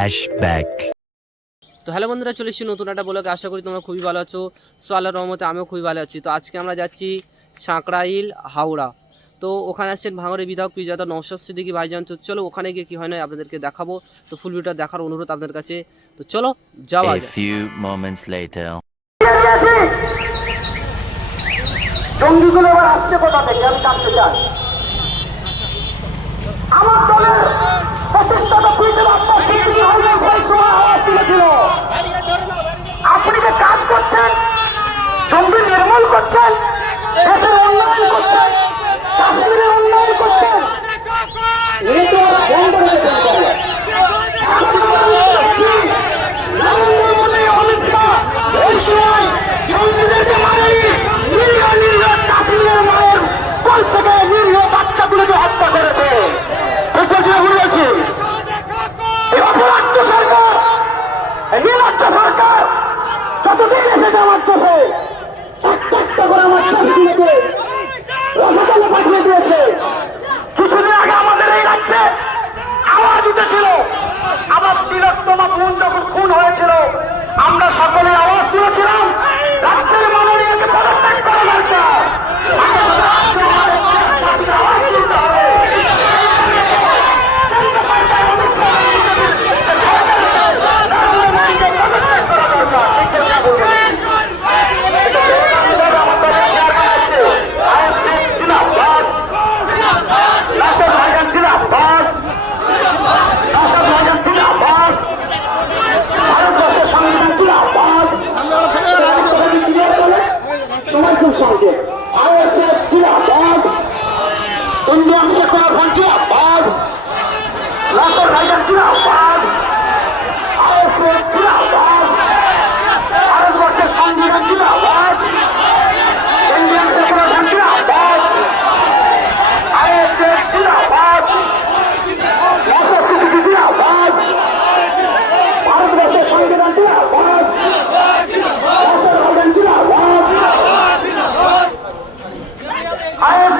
Flashback. তো hello বন্ধুরা চলে এসেছি নতুন একটা ব্লগে। আশা করি তোমরা খুবই ভালো আছো। সো আল্লাহর রহমতে আমিও খুবই ভালো আছি। তো আজকে আমরা যাচ্ছি সাঁকড়াইল হাওড়া। তো ওখানে আসছেন ভাঙড়ের বিধায়ক পিজাদা নৌশাদ সিদ্দিকি ভাইজান। তো চলো ওখানে গিয়ে কি হয় না আপনাদেরকে দেখাবো। তো ফুল ভিডিওটা দেখার অনুরোধ আপনাদের কাছে। তো চলো যাওয়া few moments later. জঙ্গিগুলো এবার আসছে কোথা থেকে? আমি জানতে চাই। আমার দলের প্রতিষ্ঠাতা কুইন্টাল আব্বাস সিদ্দিকী ভাইয়ের সেই সময় আওয়াজ তুলেছিল। আপনি যে কাজ করছেন জঙ্গি দেশের উন্নয়ন করছেন, কাশ্মীরের উন্নয়ন করছেন এই তো ওরা বন্ধ হয়ে যাবে নরেন্দ্র মোদী অমিত শাহ এই সময় জঙ্গিদেরকে মারেনি নিরীহ নিরীহ কাশ্মীরের মায়ের কোল থেকে নিরীহ বাচ্চাগুলোকে হত্যা করেছে বুঝেছি বুঝেছি এই অপরাধ সরকার এই নিরাত্ম সরকার যতদিন এসেছে আমার দেশে একটা একটা করে আমার চাষিগুলোকে রসগোল্লা পাঠিয়ে দিয়েছে কিছুদিন আগে আমাদের এই রাজ্যে আওয়াজ উঠেছিল আমার তিলোত্তমা বোন যখন খুন হয়েছিল আমরা সকলে আওয়াজ তুলেছিলাম রাজ্যের মাননীয়কে পদত্যাগ করা দরকার আওয়াজ তুলতে হবে। পদত্যাগ করা দরকার। শিক্ষকরা বলবেন। আমার দলের চেয়ারম্যান আছে। আইএসসি জিন্দাবাদ। নাসির ভাইজান জিন্দাবাদ। নাসির ভাইজান জিন্দাবাদ। ভারতবর্ষের সংবিধান জিন্দাবাদ। সময় খুব সহজে আইএসএস জিন্দাবাদ। ইন্ডিয়ান সেকুলার ফ্রন্ট জিন্দাবাদ। নাসির ভাইজান জিন্দাবাদ। আইএসএস জিন্দাবাদ। ভারতবর্ষের সংবিধান জিন্দাবাদ। ইন্ডিয়ান সেকুলার ফ্রন্ট জিন্দাবাদ। আইএসএস জিন্দাবাদ। নাসির সিদ্দিকী জিন্দাবাদ। ভারতবর্ষের সংবিধান জিন্দাবাদ। নাসির ভাইজান জিন্দাবাদ। আইএসএস জিন্দাবাদ। নাসির ভাইজান জিন্দাবাদ। নাসির ভাইজান জিন্দাবাদ।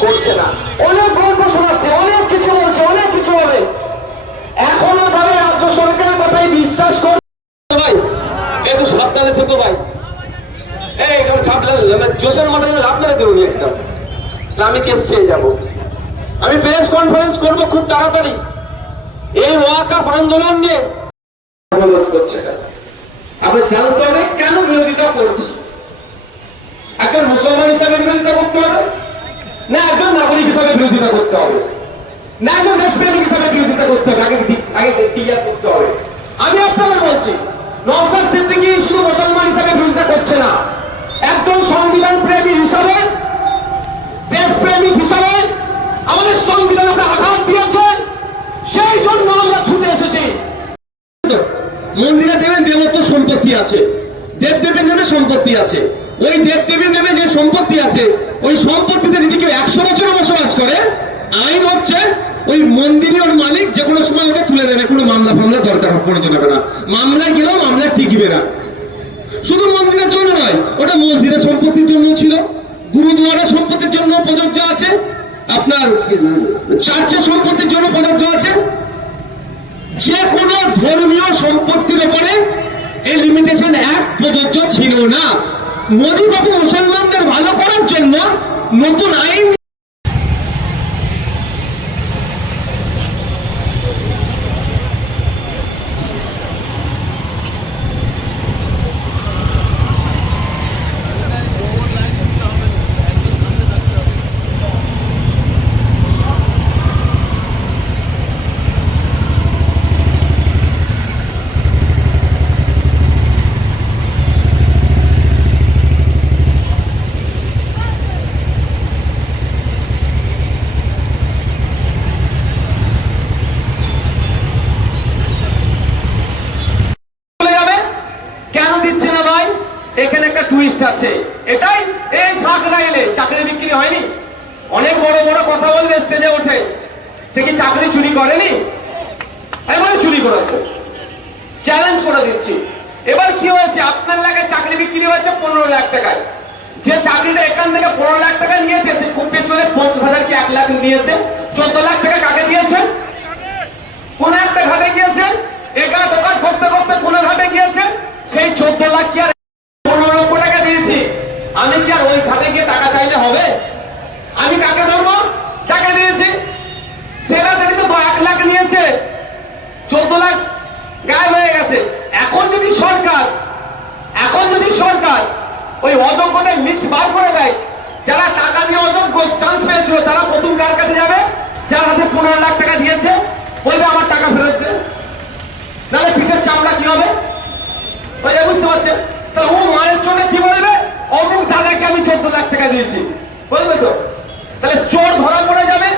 করছে না। অনেক গল্প শোনাচ্ছে, অনেক কিছু বলছে, অনেক কিছু বলে। এখনও ভাবে রাজ্য সরকার কথায় বিশ্বাস করে ভাই। একটু সাবধানে থেকো ভাই। এখানে একদম। আমি প্রেস কনফারেন্স করব খুব তাড়াতাড়ি। এই ওয়াকাফ আন্দোলন নিয়ে অনুরোধ করছে আমরা জানতে হবে কেন বিরোধিতা করছি। একজন মুসলমান হিসাবে বিরোধিতা করতে হবে না একজন নাগরিক হিসাবে বিরোধিতা করতে হবে। না একজন দেশপ্রেমিক হিসাবে বিরোধিতা করতে হবে আগে ঠিক- আগে ক্লিয়ার করতে হবে আমি আপনাদের বলছি নওশাদ সিদ্দিকী শুধু মুসলমান হিসাবে বিরোধিতা করছে না একজন সংবিধান প্রেমী হিসাবে দেশপ্রেমিক হিসাবে আমাদের সংবিধানে একটা আঘাত দিয়েছেন সেই জন্য আমরা ছুটে এসেছি মন্দিরে দেবেন দেবত্ব সম্পত্তি আছে দেবদেবের নামে সম্পত্তি আছে ওই দেবদেবের নামে যে সম্পত্তি আছে ওই সম্পত্তিতে যদি কেউ একশো বছরও বসবাস করে আইন হচ্ছে ওই মন্দিরের মালিক যে কোনো সময় ওকে তুলে দেবে কোনো মামলা দরকার যাবে না মামলায় গেলেও মামলা টিকবে না। শুধু মন্দিরের জন্য নয়, ওটা মসজিদের সম্পত্তির জন্য ছিল গুরুদুয়ারা সম্পত্তির জন্য প্রযোজ্য আছে, আপনার চার্চের সম্পত্তির জন্য প্রযোজ্য আছে। যে কোনো ধর্মীয় সম্পত্তির উপরে এই লিমিটেশন এক প্রযোজ্য ছিল না। মোদী বাবু মুসলমানদের ভালো করার জন্য নতুন আইন একটা টুইস্ট আছে। এটাই এই সাকরাইলে চাকরি বিক্রি হয়নি। অনেক বড় বড় কথা বলবে স্টেজে ওঠে সে কি চাকরি চুরি করেনি? বলে চুরি করেছে। চ্যালেঞ্জ করে দিচ্ছি। এবার কি হয়েছে? আপনার এলাকায় চাকরি বিক্রি হয়েছে পনেরো লাখ টাকায়। যে চাকরিটা এখান থেকে পনেরো লাখ টাকা নিয়েছে, সে খুব বেশি হলে পঞ্চাশ হাজার কি এক লাখ নিয়েছে? চোদ্দ লাখ টাকা কাকে দিয়েছে? কোন একটা ঘাটে গিয়েছেন এখানে দোকান করতে করতে কোন ঘাটে গিয়েছেন সেই চোদ্দ লাখ কি আর পনেরো লক্ষ টাকা দিয়েছি আমি কি আর ওই খাতে গিয়ে টাকা চাইলে হবে? আমি কাকে ধরবো? যাকে দিয়েছি। সেটা সেটি তো এক লাখ নিয়েছে। চোদ্দ লাখ গায়েব হয়ে গেছে। এখন যদি সরকার, এখন যদি সরকার ওই অযোগ্যদের লিস্ট বার করে দেয়, যারা টাকা দিয়ে অযোগ্য চান্স পেয়েছিল, তারা প্রথম কার কাছে যাবে? যার হাতে পনেরো লাখ টাকা দিয়েছে, বলবে আমার টাকা ফেরত দে। নাহলে পিঠের চামড়া কি হবে? বুঝতে পারছেন তাহলে ও মায়ের জন্য কি বলবে অমুক দাদাকে আমি চোদ্দ লাখ টাকা দিয়েছি। বলবে তো তাহলে চোর ধরা পড়ে যাবে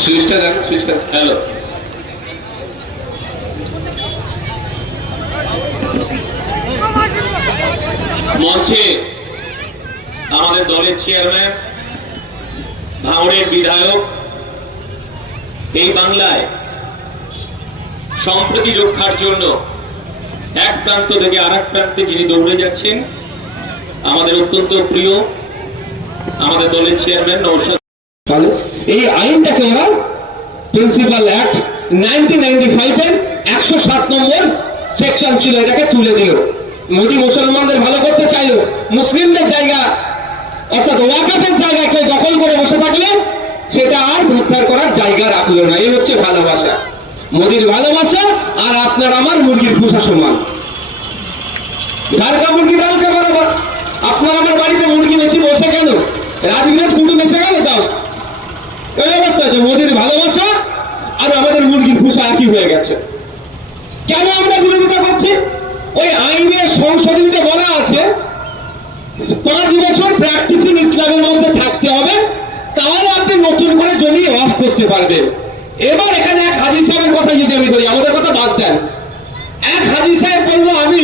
সুইচটা দেখ সুইচটা হ্যালো মঞ্চে আমাদের দলের চেয়ারম্যান, ভাঙড়ের বিধায়ক, এই বাংলায় সম্প্রতি রক্ষার জন্য এক প্রান্ত থেকে আর প্রান্তে যিনি দৌড়ে যাচ্ছেন, আমাদের অত্যন্ত প্রিয়, আমাদের দলের চেয়ারম্যান তাহলে এই আইনটাকে ওরা প্রিন্সিপাল অ্যাক্ট নাইনটিন নাইনটি ফাইভের একশো সাত নম্বর সেকশন ছিল, এটাকে তুলে দিল। মোদি মুসলমানদের ভালো করতে চাইলো মুসলিমদের জায়গা, অর্থাৎ ওয়াকাফের জায়গা কেউ দখল করে বসে থাকলে সেটা আর উদ্ধার করার জায়গা রাখল না। এই হচ্ছে ভালোবাসা। মোদির ভালোবাসা আর আপনার আমার মুরগির ভূষা সমান। ডালকা মুরগি ডালকা বরাবর। আপনার আমার বাড়িতে মুরগি বেশি বসে কেন? রাজবিনাথ কুটুম এসে গেল তাও এই অবস্থা যে মোদির ভালোবাসা আর আমাদের মুরগির ভূষা একই হয়ে গেছে। কেন আমরা বিরোধিতা করছি? ওই আইনের সংশোধনীতে বলা আছে, পাঁচ বছর প্র্যাকটিসিং ইসলামের মধ্যে থাকতে হবে, তাহলে আপনি নতুন করে জমি অফ করতে পারবেন। এবার এখানে এক হাজি সাহেবের কথা যদি আমি ধরি, আমাদের কথা বাদ দেন। এক হাজি সাহেব বলল, আমি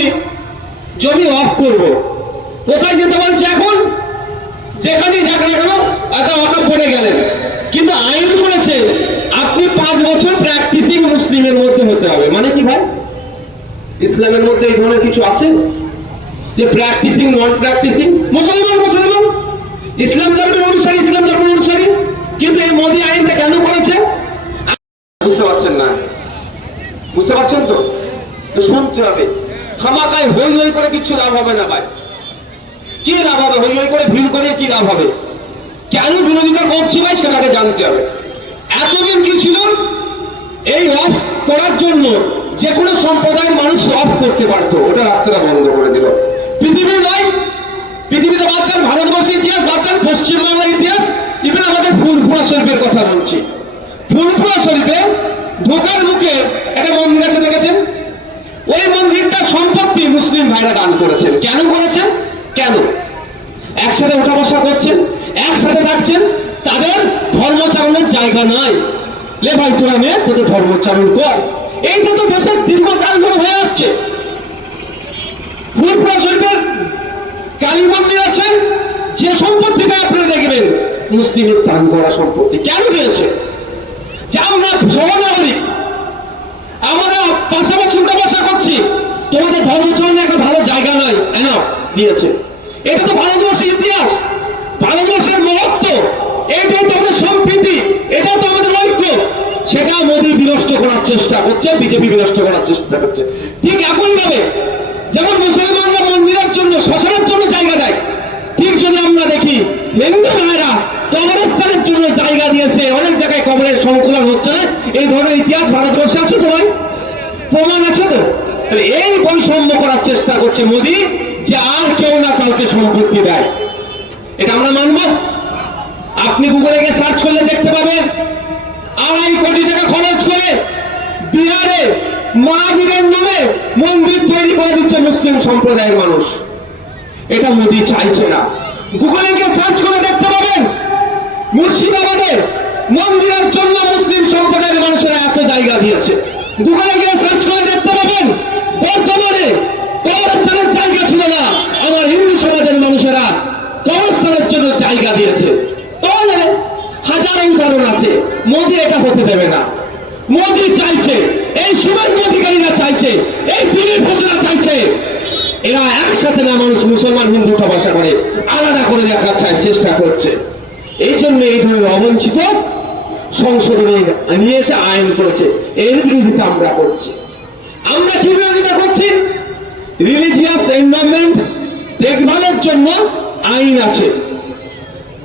জমি অফ করব। কোথায় যেতে বলছে এখন? যেখানেই যাক না কেন এত অকাপ পড়ে গেলেন। কিন্তু আইন করেছে আপনি পাঁচ বছর প্র্যাকটিসিং মুসলিমের মধ্যে হতে হবে। মানে কি ভাই? ইসলামের মধ্যে এই ধরনের কিছু আছে? যে প্র্যাকটিসিং নন প্র্যাকটিসিং মুসলমান মুসলমান? ইসলাম ধর্মের অনুসারী, ইসলাম ধর্মের অনুসারী। কিন্তু এই মোদি আইনটা কেন করেছে? বুঝতে পারছেন না। বুঝতে পারছেন তো? শুনতে হবে। খামাকায় হই হই করে কিছু লাভ হবে না ভাই। কি লাভ হবে? হই হই করে ভিড় করে কি লাভ হবে? কেন বিরোধিতা করছি ভাই সেটাকে জানতে হবে। এতদিন কি ছিল? এই অফ করার জন্য যে কোনো সম্প্রদায়ের মানুষ অফ করতে পারতো, ওটা রাস্তাটা বন্ধ করে দিল। পৃথিবীর নয়, পৃথিবীতে বাদ দেন ভারতবর্ষের ইতিহাস, বাদ দেন পশ্চিমবাংলার ইতিহাস ইভেন আমাদের ফুলপুরা শরীফের কথা বলছি। ফুলপুরা শরীফে ঢোকার মুখে একটা মন্দির আছে, দেখেছেন? ওই মন্দিরটা সম্পত্তি মুসলিম ভাইরা দান করেছেন। কেন করেছেন? কেন? একসাথে ওঠা বসা করছেন, একসাথে থাকছেন, তাদের ধর্মচারণের জায়গা নাই লে ভাই, তোরা নে, তোদের ধর্মচারণ কর। এইটা তো দেশের দীর্ঘকাল ধরে হয়ে আসছে। ফুলপুরা শরীফের কালী মন্দির আছে, যে সম্পত্তিটা আপনারা দেখবেন, মুসলিমের দান করা সম্পত্তি। কেন দিয়েছে? যে আমরা সহনাগরিক আমরা পাশাপাশি উঠা বসা করছি, তোমাদের ধর্মচরণে একটা ভালো জায়গা নয় এনাও দিয়েছে। এটা তো ভারতবর্ষের ইতিহাস, ভারতবর্ষের মহত্ব, এটাই তো আমাদের সম্প্রীতি এটাও তো আমাদের ঐক্য। সেটা মোদী বিনষ্ট করার চেষ্টা করছে, বিজেপি বিনষ্ট করার চেষ্টা করছে। ঠিক একইভাবে যেমন মুসলমানরা মন্দিরের জন্য, শ্মশানের জন্য জায়গা দেয়, ঠিক যদি আমরা দেখি, হিন্দু ভাইরা কবরস্থানের জন্য জায়গা দিয়েছে, অনেক জায়গায় কবরের সংকুলন হচ্ছে এই ধরনের ইতিহাস ভারতবর্ষে আছে তো ভাই প্রমাণ আছে তো? এই বৈষম্য করার চেষ্টা করছে মোদী, যে আর কেউ না কাউকে সম্পত্তি দেয়। এটা আমরা মানব? আপনি গুগলে গিয়ে সার্চ করলে দেখতে পাবেন আড়াই কোটি টাকা খরচ করে বিহারে মহাবীরের নামে মন্দির তৈরি করে দিচ্ছে মুসলিম সম্প্রদায়ের মানুষ। এটা মোদি চাইছে না। গুগলে গিয়ে সার্চ করে দেখতে পাবেন, মুর্শিদাবাদে মন্দিরের জন্য মুসলিম সম্প্রদায়ের মানুষেরা এত জায়গা দিয়েছে। গুগলে গিয়ে সার্চ করে দেখতে পাবেন বর্তমানে কবরস্থানের জায়গা ছিল না আমার হিন্দু সমাজের মানুষেরা কবরস্থানের জন্য জায়গা দিয়েছে পাওয়া যাবে হাজারো উদাহরণ আছে হতে দেবে না। মোদি চাইছে, এই শুভেন্দু অধিকারীরা চাইছে, এই দিলীপ ঘোষরা চাইছে। এরা একসাথে না মানুষ মুসলমান, হিন্দু ভাষা করে, আলাদা করে দেখার চাই, চেষ্টা করছে। এই জন্য এই ধরনের অবঞ্চিত সংশোধনী নিয়ে এসে আইন করেছে। এর বিরোধিতা আমরা করছি। আমরা কি বিরোধিতা করছি? রিলিজিয়াস এনভায়রনমেন্ট দেখভালের জন্য আইন আছে।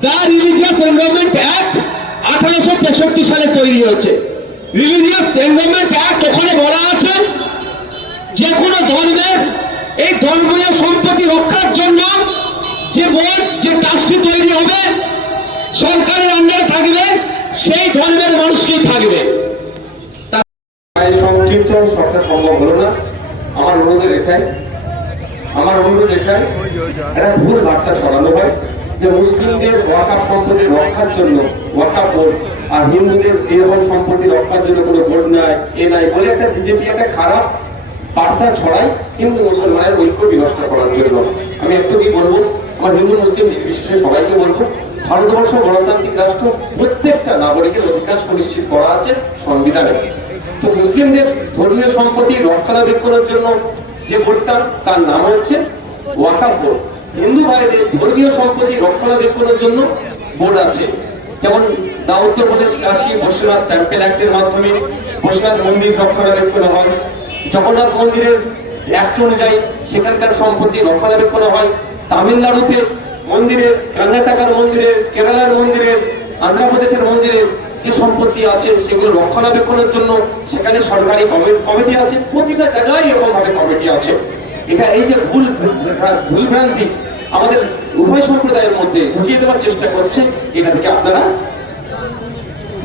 দ্য রিলিজিয়াস এনভায়রনমেন্ট অ্যাক্ট আঠারোশো তেষট্টি সালে তৈরি হয়েছে। রিলিজিয়াস এনভায়রনমেন্ট অ্যাক্ট ওখানে বলা আছে যে কোনো ধর্মের এই ধর্মীয় সম্পত্তি রক্ষার জন্য যে বোর্ড, যে ট্রাস্টি তৈরি হবে, সরকারের আন্ডারে থাকবে, সেই ধর্মের মানুষকেই থাকবে। সংক্ষিপ্ত সবটা সম্ভব হলো না। আমার অনুরোধের এটাই। আমার অনুরোধ এটাই। একটা ভুল বার্তা ছড়ানো হয়। যে মুসলিমদের ওয়াকাফ সম্পত্তি রক্ষার জন্য ওয়াকাফ বোর্ড আর হিন্দুদের এরকম সম্পত্তি রক্ষার জন্য কোনো বোর্ড নাই, এ নাই বলে একটা বিজেপি একটা খারাপ বার্তা ছড়ায় হিন্দু মুসলমানের ঐক্য বিনষ্ট করার জন্য। আমি একটু কি বলব, আমার হিন্দু মুসলিম নির্বিশেষে সবাইকে বলব, ভারতবর্ষ গণতান্ত্রিক রাষ্ট্র প্রত্যেকটা নাগরিকের অধিকার সুনিশ্চিত করা আছে সংবিধানে। তো মুসলিমদের ধর্মীয় সম্পত্তি রক্ষণাবেক্ষণের জন্য যে বোর্ডটা তার নাম হচ্ছে ওয়াকাফ বোর্ড হিন্দু ভাইদের ধর্মীয় সম্পত্তি রক্ষণাবেক্ষণের জন্য বোর্ড আছে। যেমন দা উত্তরপ্রদেশ কাশী বৈশ্বনাথ টেম্পেল অ্যাক্টের মাধ্যমে বৈশ্বনাথ মন্দির রক্ষণাবেক্ষণ হয়। জগন্নাথ মন্দিরের অ্যাক্ট অনুযায়ী সেখানকার সম্পত্তি রক্ষণাবেক্ষণ হয়। তামিলনাড়ুতে মন্দিরের কর্ণাটকার মন্দিরের কেরালার মন্দিরের আন্ধ্রপ্রদেশের মন্দিরের যে সম্পত্তি আছে সেগুলো রক্ষণাবেক্ষণের জন্য সেখানে সরকারি কমি- কমিটি আছে। প্রতিটা জায়গায় এরকম ভাবে কমিটি আছে। এটা এই যে ভুল ভুল ভ্রান্তি আমাদের উভয় সম্প্রদায়ের মধ্যে ঢুকিয়ে দেওয়ার চেষ্টা করছে, এটা থেকে আপনারা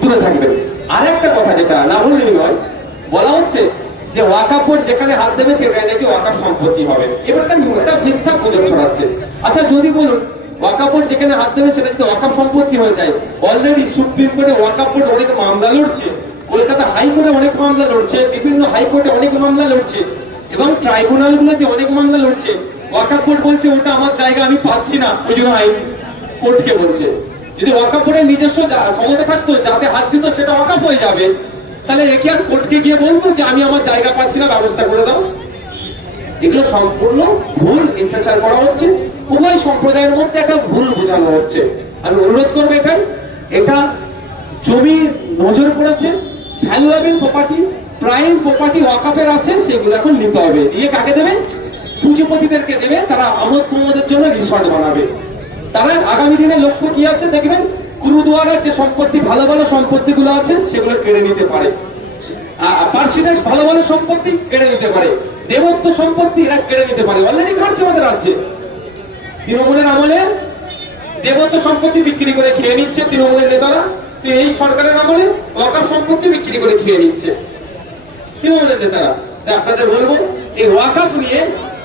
দূরে থাকবেন। আর একটা কথা যেটা না বললেই নয়, বলা হচ্ছে যে ওয়াকাপ বোর্ড যেখানে হাত দেবে সেটাই নাকি ওয়াকাপ সম্পত্তি হবে। এবার এটা মিথ্যা গুজব ছড়াচ্ছে। আচ্ছা যদি বলুন ওয়াকাপ বোর্ড যেখানে হাত দেবে সেটা যদি ওয়াকাপ সম্পত্তি হয়ে যায় অলরেডি সুপ্রিম কোর্টে ওয়াকাপ বোর্ড অনেক মামলা লড়ছে। কলকাতা হাইকোর্টে অনেক মামলা লড়ছে, বিভিন্ন হাইকোর্টে অনেক মামলা লড়ছে, এবং ট্রাইব্যুনাল গুলোতে অনেক মামলা লড়ছে। ওয়াকাপ বোর্ড বলছে, ওটা আমার জায়গা, আমি পাচ্ছি না। ওই জন্য আইন কোর্টকে বলছে। যদি ওয়াকাপ বোর্ডের নিজস্ব ক্ষমতা থাকতো, যাতে হাত দিত, সেটা ওয়াকাপ হয়ে যাবে। তাহলে একে আর কোর্টকে গিয়ে বলব যে, আমি আমার জায়গা পাচ্ছি না, ব্যবস্থা করে দাও। এগুলো সম্পূর্ণ ভুল মিথ্যাচার করা হচ্ছে। উভয় সম্প্রদায়ের মধ্যে একটা ভুল বোঝানো হচ্ছে। আমি অনুরোধ করব এখানে এটা জমি নজর পড়েছে। ভ্যালুয়েবল প্রপার্টি প্রাইম প্রপার্টি ওয়াকাফের আছে, সেগুলো এখন নিতে হবে। দিয়ে কাকে দেবে? পুঁজিপতিদেরকে দেবে, তারা আমোদ প্রমোদের জন্য রিসর্ট বানাবে। তারা আগামী দিনে লক্ষ্য কি আছে দেখবেন? গুরুদুয়ারার যে সম্পত্তি, ভালো ভালো সম্পত্তিগুলো আছে, সেগুলো কেড়ে নিতে পারে। ভালো ভালো সম্পত্তি কেড়ে নিতে পারে। দেবত্ব সম্পত্তি এরা কেড়ে নিতে পারে। অলরেডি খাচ্ছে আমাদের রাজ্যে। তৃণমূলের আমলে দেবত্ব সম্পত্তি বিক্রি করে খেয়ে নিচ্ছে তৃণমূলের নেতারা। এই সরকারের আমলে ওয়াকাফ সম্পত্তি বিক্রি করে খেয়ে নিচ্ছে। তাই আপনাদের বলব, এই ওয়াকাফ নিয়ে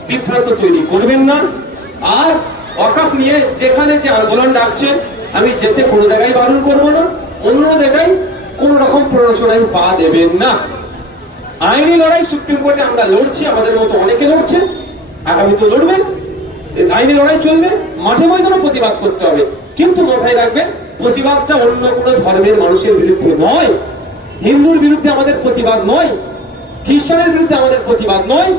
বিভ্রান্ত তৈরি করবেন না। আর ওয়াকাফ নিয়ে যেখানে যে আন্দোলন ডাকছে, আমি যেতে কোনো জায়গায় বারণ করব না। অন্য জায়গায় কোন রকম প্ররোচনায় পা দেবেন না। আইনি লড়াই সুপ্রিম কোর্টে আমরা লড়ছি, আমাদের মতো অনেকে লড়ছে আগামীতে লড়বেন এই আইনি লড়াই চলবে, মাঠে ময়দানে প্রতিবাদ করতে হবে। কিন্তু মাথায় রাখবেন প্রতিবাদটা অন্য কোনো ধর্মের মানুষের বিরুদ্ধে নয়। হিন্দুর বিরুদ্ধে আমাদের প্রতিবাদ নয়। খ্রিস্টানের বিরুদ্ধে আমাদের প্রতিবাদ নয়।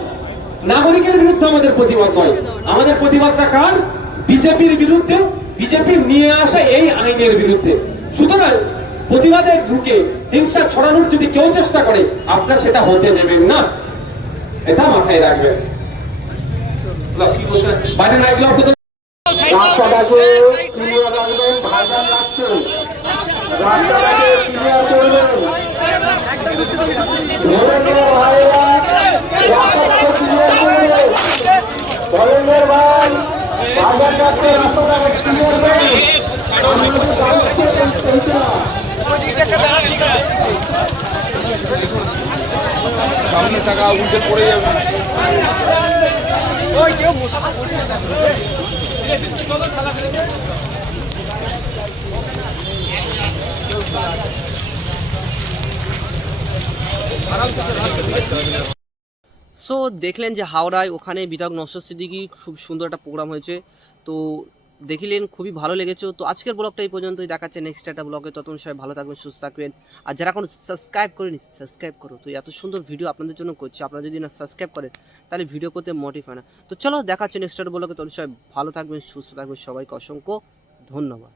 নাগরিকের বিরুদ্ধে আমাদের প্রতিবাদ নয়। আমাদের প্রতিবাদটা কার? বিজেপির বিরুদ্ধে। বিজেপির নিয়ে আসা এই আইনের বিরুদ্ধে। সুতরাং প্রতিবাদে ঢুকে হিংসা ছড়ানোর যদি কেউ চেষ্টা করে আপনার সেটা হতে দেবেন না। এটা মাথায় রাখবেন? বাইরে না রাস্তাটাকে ক্লিয়ার রাখবেন ভাইজান রাখছেন। ক্লিয়ার করবেন ধরেন্দ্র ভাই ভাইজান রাখছে ক্লিয়ার টাকা উল্টে পড়ে যাবে। সো দেখলেন যে হাওড়ায় ওখানে বিধায়ক নশ্বর সিদ্দিকি খুব সুন্দর একটা প্রোগ্রাম হয়েছে। তো দেখিলেন খুবই ভালো লেগেছে। তো আজকের ব্লগটা এই পর্যন্তই। দেখাচ্ছে নেক্সট একটা ব্লগে ততক্ষণ সবাই ভালো থাকবেন, সুস্থ থাকবেন। আর যারা এখন সাবস্ক্রাইব করেনি সাবস্ক্রাইব করো। তো এত সুন্দর ভিডিও আপনাদের জন্য করছি। আপনারা যদি না সাবস্ক্রাইব করেন, তাহলে ভিডিও করতে মোটিভ হয় না। তো চলো, দেখাচ্ছে নেক্সট একটা ব্লগে তখন সবাই ভালো থাকবেন, সুস্থ থাকবেন। সবাইকে অসংখ্য ধন্যবাদ।